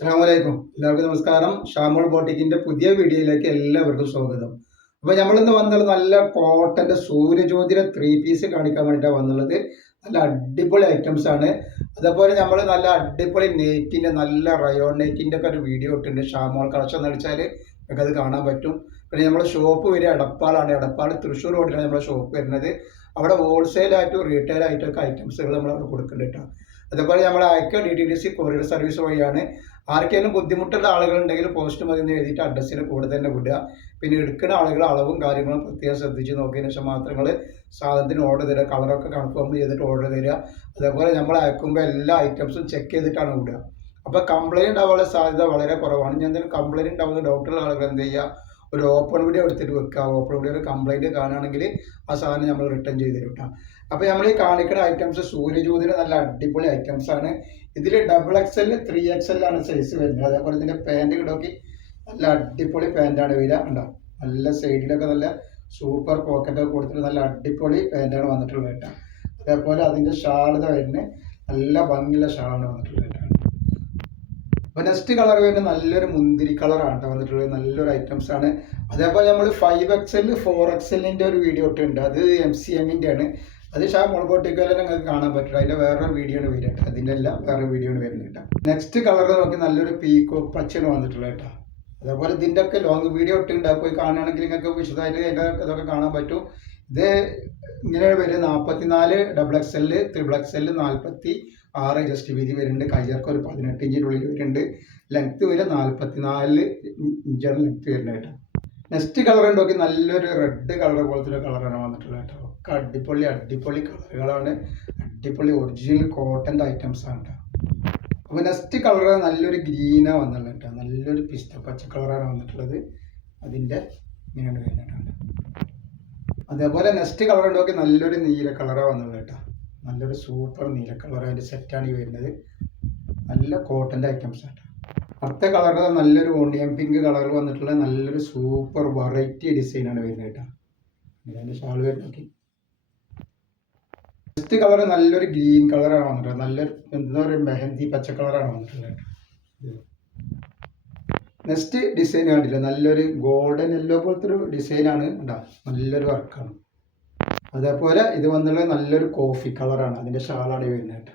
അസ്സലാമലൈക്കും. എല്ലാവർക്കും നമസ്കാരം. ഷാമോൾ ബോട്ടിക്കിന്റെ പുതിയ വീഡിയോയിലേക്ക് എല്ലാവർക്കും സ്വാഗതം. അപ്പോൾ നമ്മളിന്ന് വന്നത് നല്ല കോട്ടന്റെ സൂര്യജ്യോതിയുടെ 3 പീസ് കാണിക്കാൻ വേണ്ടിയിട്ടാണ് വന്നുള്ളത്. നല്ല അടിപൊളി ഐറ്റംസ് ആണ്. അതേപോലെ നമ്മൾ നല്ല അടിപൊളി നെയ്റ്റിന്റെ നല്ല റയോൺ നെയ്റ്റിന്റെ ഒക്കെ ഒരു വീഡിയോ ഇട്ടുണ്ട്. ഷാമോൾ കളക്ഷൻ എന്ന് അടിച്ചാൽ നമുക്ക് അത് കാണാൻ പറ്റും. പിന്നെ നമ്മുടെ ഷോപ്പ് വരിക എടപ്പാളാണ്. എടപ്പാൾ തൃശ്ശൂർ റോഡിലാണ് നമ്മുടെ ഷോപ്പ് വരുന്നത്. അവിടെ ഹോൾസെയിൽ ആയിട്ടും റീറ്റെയിൽ ആയിട്ടൊക്കെ ഐറ്റംസുകൾ നമ്മൾ അവിടെ കൊടുക്കുന്നുണ്ട് കേട്ടോ. അതേപോലെ നമ്മൾ അയക്ക DTDC കൊറിയർ സർവീസ് വഴിയാണ്. ആർക്കെങ്കിലും ബുദ്ധിമുട്ടുള്ള ആളുകളുണ്ടെങ്കിൽ പോസ്റ്റ് മതി എന്ന് എഴുതിയിട്ട് അഡ്രസ്സിന് കൂടെ തന്നെ വിടുക. പിന്നെ എടുക്കുന്ന ആളുകൾ അളവും കാര്യങ്ങളും പ്രത്യേകം ശ്രദ്ധിച്ച് നോക്കിയതിന് ശേഷം മാത്രങ്ങൾ സാധനത്തിന് ഓർഡർ തരിക. കളറൊക്കെ കൺഫേം ചെയ്തിട്ട് ഓർഡർ തരിക. അതേപോലെ നമ്മൾ അയക്കുമ്പോൾ എല്ലാ ഐറ്റംസും ചെക്ക് ചെയ്തിട്ടാണ് വിടുക. അപ്പോൾ കംപ്ലൈൻറ്റ് ഉണ്ടാവാനുള്ള സാധ്യത വളരെ കുറവാണ്. ഞാൻ എന്തെങ്കിലും കംപ്ലൈൻറ്റ് ഉണ്ടാവുന്ന ഡൗട്ടുള്ള ആളുകൾ എന്ത് ചെയ്യുക, ഒരു ഓപ്പൺ വീഡിയോ എടുത്തിട്ട് വെക്കുക. ഓപ്പൺ വീഡിയോയിൽ കംപ്ലൈൻറ്റ് കാണുകയാണെങ്കിൽ ആ സാധനം നമ്മൾ റിട്ടേൺ ചെയ്ത് തരും കേട്ടോ. അപ്പോൾ നമ്മൾ ഈ കാണിക്കുന്ന ഐറ്റംസ് സൂര്യജ്യോതിയുടെ നല്ല അടിപൊളി ഐറ്റംസ് ആണ്. ഇതിൽ XXL 3XL ആണ് സൈസ് വരുന്നത്. അതേപോലെ ഇതിൻ്റെ പാൻറ് കിടക്കി നല്ല അടിപൊളി പാൻറ്റാണ് വരിക. ഉണ്ടോ, നല്ല സൈഡിലൊക്കെ നല്ല സൂപ്പർ പോക്കറ്റൊക്കെ കൊടുത്തിട്ട് നല്ല അടിപൊളി പാൻറ്റാണ് വന്നിട്ടുള്ളത് കേട്ടോ. അതേപോലെ അതിൻ്റെ ഷാളിത വരുന്നത് നല്ല ഭംഗിയുള്ള ഷാളാണ് വന്നിട്ടുള്ളത് കേട്ടോ. അപ്പോൾ നെക്സ്റ്റ് കളർ വരുന്നത് നല്ലൊരു മുന്തിരി കളറാണ് കേട്ടോ വന്നിട്ടുള്ളത്. നല്ലൊരു ഐറ്റംസ് ആണ്. അതേപോലെ നമ്മൾ 5XL 4XLൻ്റെ ഒരു വീഡിയോ ഇട്ടുണ്ട്. അത് MCMൻ്റെ ആണ്. അത് ഷാമോൾ ബോട്ടിക്കിൽ നിങ്ങൾക്ക് കാണാൻ പറ്റില്ല. അതിൻ്റെ വേറൊരു വീഡിയോ ആണ് വരുന്നത്. അതിൻ്റെ എല്ലാം വേറെ വീഡിയോ ആണ് വരുന്നത് കേട്ടോ. നെക്സ്റ്റ് കളർ നോക്കി നല്ലൊരു പീക്കോ പച്ചയാണ് വന്നിട്ടുള്ളത് കേട്ടോ. അതേപോലെ ഇതിൻ്റെ ഒക്കെ ലോങ് വീഡിയോ ഇട്ടുണ്ട്. പോയി കാണുകയാണെങ്കിൽ നിങ്ങൾക്ക് വിശദമായിട്ട് അതിൻ്റെ ഇതൊക്കെ കാണാൻ പറ്റും. ഇത് ഇങ്ങനെ വരും 44 XXL XXL 46 ജസ്റ്റ് വീതി വരുന്നുണ്ട്. കയ്യർക്ക് ഒരു 18 ഇഞ്ചിനുള്ളിൽ വരുന്നുണ്ട്. ലെങ്ത്ത് വരെ 44 ഇഞ്ചാണ് ലെങ്ത്ത് വരുന്നത് കേട്ടോ. നെക്സ്റ്റ് കളർ നോക്കി നല്ലൊരു റെഡ് കളർ പോലത്തെ ഒരു കളറാണ് വന്നിട്ടുള്ളത് കേട്ടോ. ഒക്കെ അടിപൊളി കളറുകളാണ്. അടിപൊളി ഒറിജിനൽ കോട്ടൻ്റെ ഐറ്റംസ് ആണ് കേട്ടോ. അപ്പോൾ നെക്സ്റ്റ് കളർ നല്ലൊരു ഗ്രീനാണ് വന്നിട്ടുള്ളത് കേട്ടോ. നല്ലൊരു പച്ച കളറാണ് വന്നിട്ടുള്ളത്. അതിൻ്റെ ഇങ്ങനെയാണ് വരുന്നത്. അതേപോലെ നെക്സ്റ്റ് കളർ നോക്കി നല്ലൊരു നീല കളറാണ് വന്നുള്ളത് കേട്ടോ. നല്ലൊരു സൂപ്പർ നീല കളർ അതിൻ്റെ സെറ്റാണ് ഈ വരുന്നത്. നല്ല കോട്ടൻ്റെ ഐറ്റംസ് ആണ്. അടുത്ത കളർ നല്ലൊരു ഓണിയൻ പിങ്ക് കളറിൽ വന്നിട്ടുള്ള നല്ലൊരു സൂപ്പർ വെറൈറ്റി ഡിസൈനാണ് വരുന്നത് കേട്ടോ. അതിൻ്റെ ഷാൾ വരുന്നത് നോക്കി. നെക്സ്റ്റ് കളർ നല്ലൊരു ഗ്രീൻ കളറാണ് വന്നിട്ടുള്ളത്. നല്ലൊരു എന്താ പറയുക, മെഹന്തി പച്ച കളറാണ് വന്നിട്ടുള്ളത്. നെക്സ്റ്റ് ഡിസൈൻ കണ്ടില്ല, നല്ലൊരു ഗോൾഡൻ യെല്ലോ പോലത്തെ ഒരു ഡിസൈനാണ് കേട്ടോ. നല്ലൊരു വർക്കാണ്. അതേപോലെ ഇത് വന്നുള്ളത് നല്ലൊരു കോഫി കളറാണ്. അതിൻ്റെ ഷാളാണ് വരുന്നത് കേട്ടോ.